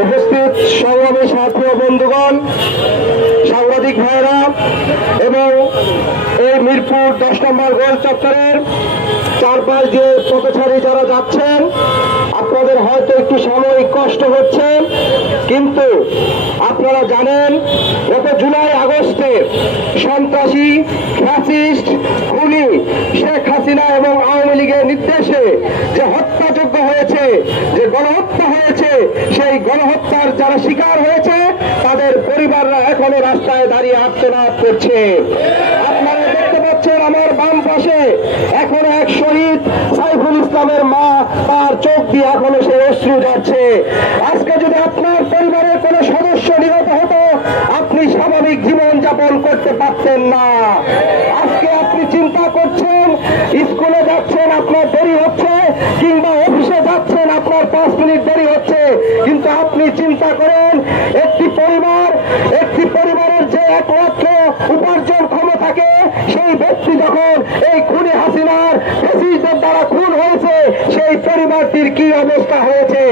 উপস্থিত সংগ্রামী সাথী বন্ধুগণ, সাংবাদিক ভাইরা এবং এই মিরপুর 10 নম্বর গোল চত্বরের চারপাশ দিয়ে পথচারী যারা যাচ্ছেন, আপনাদের হয়তো একটু সাময়িক কষ্ট হচ্ছে, কিন্তু আপনারা জানেন গত জুলাই আগস্টে সন্ত্রাসী ফ্যাসিস্ট খুনি শেখ হাসিনা এবং আওয়ামী লীগের নির্দেশে যে হত্যাযজ্ঞ হয়েছে, যে গণহত্যা হয়েছে, সেই গণহত্যার যারা শিকার হয়েছে তাদের পরিবাররা এখনো রাস্তায় দাঁড়িয়ে আর্তনাদ করছে। আপনারা দেখতে পাচ্ছেন আমার বাম পাশে এখনো এক শহীদ সাইফুল ইসলামের মা, তার চোখ দিয়ে এখনো সেই অশ্রু যাচ্ছে। আজকে যদি আপনার পরিবারের কোনো সদস্য নিহত হতো, আপনি স্বাভাবিক জীবন যাপন করতে পারতেন না। আজকে আপনি চিন্তা করছেন, স্কুলে যাচ্ছেন আপনার দেরি হচ্ছে, কিংবা অফিসে যাচ্ছেন আপনার 5 মিনিট দেরি হচ্ছে, কিন্তু আপনি চিন্তা করেন একটি পরিবারের যে একমাত্র উপার্জনক্ষম থাকে সেই ব্যক্তি যখন এই খুনি হাসিনার ফ্যাসিস্টদের দ্বারা খুন হয়েছে, সেই পরিবারটির কি অবস্থা হয়েছে।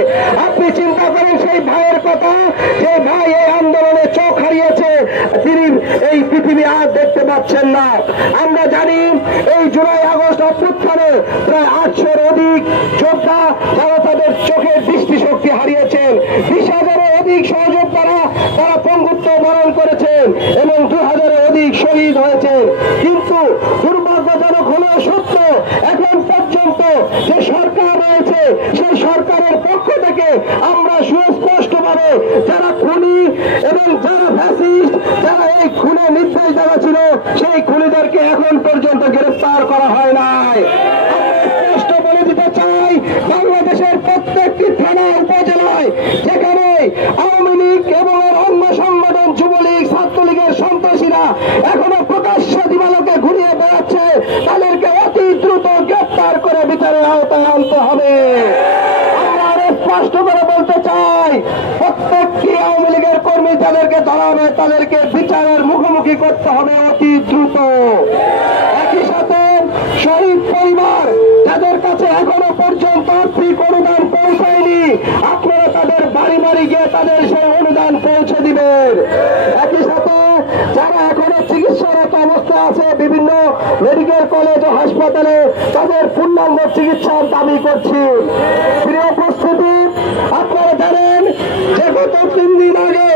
আপনি চিন্তা করেন সেই ভাইয়ের কথা, যে ভাই এই আন্দোলনে চোখ হারিয়েছে, তিনি এই পৃথিবী আর দেখতে পাচ্ছেন না। আমরা জানি এই জুলাই আগস্ট অভ্যুত্থানে প্রায় 800-এর অধিক যোদ্ধা যারা তাদের চোখের দৃষ্টিশক্তি হারিয়েছেন, 20,000-এর অধিক সহযোদ্ধারা তারা পঙ্গুত্ব বরণ করেছেন এবং 2,000-এর অধিক শহীদ হয়েছেন। কিন্তু দুর্ভাগ্যজনক হলেও সত্য, এখন পর্যন্ত যে সরকার রয়েছে সেই সরকারের পক্ষ থেকে আমরা সুস্পষ্টভাবে যারা খুনি এবং যারা ফ্যাসিস্ট, যারা এই খুনের নির্দেশ দেওয়া ছিল, সেই খুনিদেরকে এখন পর্যন্ত গ্রেফতার করা হয় নাই। স্পষ্ট বলে দিতে চাই, বাংলাদেশের প্রত্যেকটি থানা উপজেলায় যেখানে আওয়ামী লীগ এবং এর অন্য সংগঠন যুবলীগ ছাত্রলীগের সন্ত্রাসীরা এখনো প্রকাশ্য দিবালোকে ঘুরিয়ে বেড়াচ্ছে, তাদেরকে অতি দ্রুত গ্রেফতার করে বিচারের আওতায় আনতে হবে। আমরা আরো স্পষ্ট করে বলতে চাই, প্রত্যেকটি আওয়ামী লীগের কর্মী যাদেরকে ধরা হবে তাদেরকে বিচারের মুখোমুখি করতে হবে অতি দ্রুত। একই সাথে শহীদ পরিবার যাদের কাছে এখনো পর্যন্ত আর্থিক অনুদান পৌঁছায়নি, আপনারা তাদের বাড়ি বাড়ি গিয়ে তাদের সেই অনুদান পৌঁছে দিবেন। একই সাথে যারা এখনো চিকিৎসারত অবস্থায় আছে বিভিন্ন মেডিকেল কলেজ ও হাসপাতালে, তাদের পূর্ণাঙ্গ চিকিৎসার দাবি করছি। প্রিয় উপস্থিতি, আপনারা জানেন যে গত 3 দিন আগে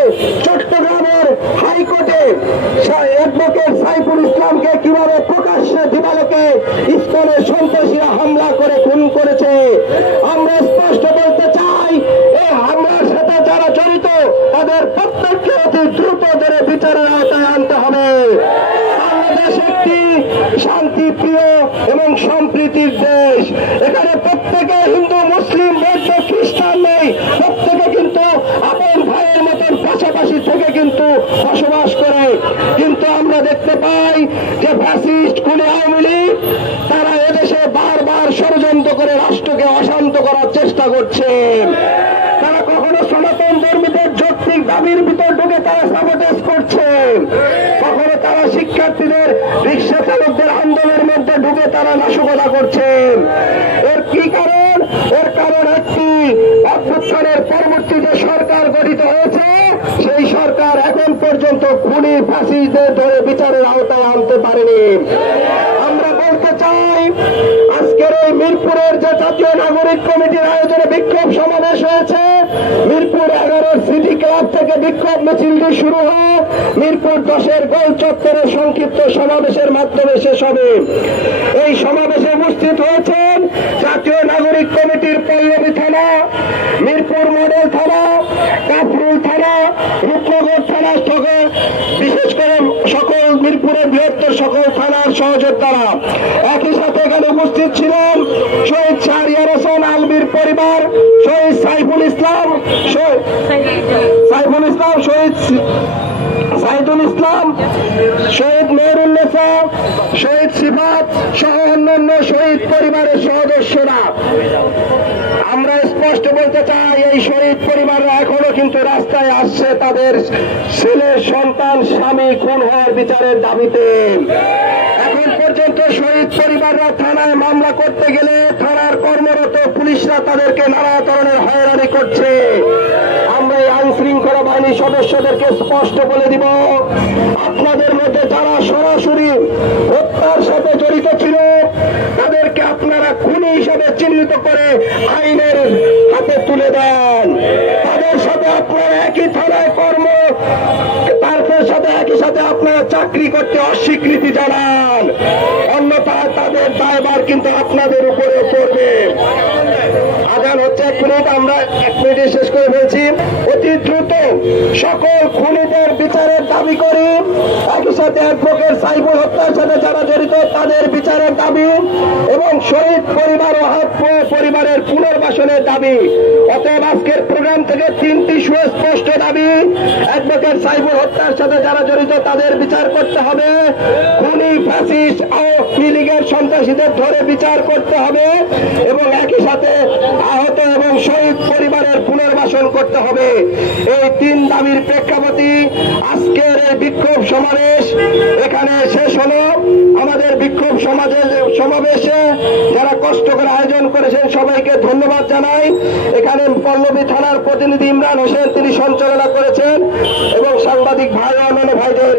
চট্টগ্রামের হাইকোর্টে অ্যাডভোকেট সাইফুল ইসলামকে কিভাবে প্রকাশ্যে দিবালোকে ইসকনের সন্ত্রাসীরা হামলা করে খুন করেছে। আমরা স্পষ্ট বলতে চাই, এই হামলার সাথে যারা জড়িত তাদের প্রত্যেককে অতি দ্রুত ধরে বিচারের আওতায় আনতে হবে। বাংলাদেশ একটি শান্তিপ্রিয় এবং সম্প্রীতির দেশ। এখানে প্রত্যেকে হিন্দু, মুসলিম, বৌদ্ধ, খ্রিস্টান নেই, প্রত্যেকে কিন্তু আপন ভাইয়ের মতন পাশাপাশি থেকে কিন্তু বসবাস করে। কিন্তু আমরা দেখতে পাই যে ফ্যাসিস্ট খুনি আওয়ামী লীগ তারা এদেশে বারবার ষড়যন্ত্র করে রাষ্ট্রকে অশান্ত করার চেষ্টা করছে। তারা কখনো সনাতন ধর্মীদের যৌক্তিক দাবির ভিতর ঢুকে তারা সাবোটেজ করছে, কখনো তারা শিক্ষার্থীদের, রিক্সা চালকদের আন্দোলনের মধ্যে ঢুকে তারা নাশকতা করছেন। এর কি কারণ? এর কারণ একটি, অভ্যুত্থানের পরবর্তী যে সরকার গঠিত হয়েছে সেই সরকার এখন পর্যন্ত খুনি ফ্যাসিস্টদের ধরে বিচারের আওতায় আনতে পারেনি। আমরা বলতে চাই, আজকের এই মিরপুরের যে জাতীয় নাগরিক কমিটির আয়োজনে বিক্ষোভ সমাবেশ হয়েছে, মিরপুর 11 সিটি ক্লাব থেকে বিক্ষোভ মিছিলটি শুরু হয়, মিরপুর 10-এর গোল চত্বরে সংক্ষিপ্ত সমাবেশের মাধ্যমে শেষ হবে। এই সমাবেশে উপস্থিত হয়েছেন জাতীয় নাগরিক কমিটির পল্লবী থানা, মিরপুর মডেল থানা, কাফরুল থানা, রূপনগর থানা সহ বিশেষ করে সকল মিরপুরের বৃহত্তর সকল থানার সহযোদ্ধারা। একই সাথে এখানে উপস্থিত ছিলেন শহীদ শাহরিয়ার হোসেন আলমীর পরিবার, শহীদ সাইফুল ইসলাম, শহীদ সাইদুল ইসলাম, শহীদ মেহরুন্নেসা, শহীদ সিফাত সহ অন্যান্য শহীদ পরিবারের সদস্যরা। আমরা স্পষ্ট বলতে চাই, এই শহীদ পরিবাররা এখনো কিন্তু রাস্তায় আসছে তাদের ছেলে, সন্তান, স্বামী খুন হওয়ার বিচারের দাবিতে। এখন পর্যন্ত শহীদ পরিবাররা থানায় মামলা করতে গেলে থানার কর্মরত পুলিশরা তাদেরকে নানা ধরনের হয়রানি করছে। আমরা এই আইন শৃঙ্খলা বাহিনীর সদস্যদেরকে স্পষ্ট বলে দিব, আপনাদের মধ্যে যারা সরাসরি হত্যার সাথে জড়িত ছিল তাদেরকে আপনারা খুনি হিসেবে চিহ্নিত করে আইনের হাতে তুলে দেন। তাদের সাথে আপনারা একই থানায় তাদের সাথে একই সাথে আপনারা চাকরি করতে অস্বীকৃতি জানান, অন্যথায় তাদের দায়ভার কিন্তু আপনাদের উপরে পড়বে। আজান হচ্ছে 1 মিনিট, আমরা 1 মিনিটে শেষ করে ফেলছি। অতি দ্রুত সকল খুনিদের বিচারের দাবি করি, একই সাথে অ্যাডভোকেট সাইফুল হত্যার সাথে যারা জড়িত তাদের বিচারের দাবি এবং শহীদ পরিবার ও পরিবারের পুনর্বাসনের দাবি। অতএব আজকের প্রোগ্রাম থেকে 3টি সুস্পষ্ট দাবি: অ্যাডভোকেট সাইফুল হত্যার সাথে যারা জড়িত তাদের বিচার করতে হবে, খুনি ফ্যাসিস্ট আওয়ামী লীগের সন্ত্রাসীদের ধরে বিচার করতে হবে এবং একই সাথে আহত এবং শহীদ পরিবারের পুনর্বাসন করতে হবে। এই 3 দাবির প্রেক্ষাপটে আজকের এই বিক্ষোভ সমাবেশ এখানে শেষ হলো। আমাদের বিক্ষোভ সমাবেশে যারা কষ্ট করে আয়োজন করেছেন সবাইকে ধন্যবাদ জানাই। এখানে পল্লবী থানার প্রতিনিধি ইমরান হোসেন তিনি সঞ্চালনা করেছেন এবং সাংবাদিক ভাই ও অন্যান্য ভাইদের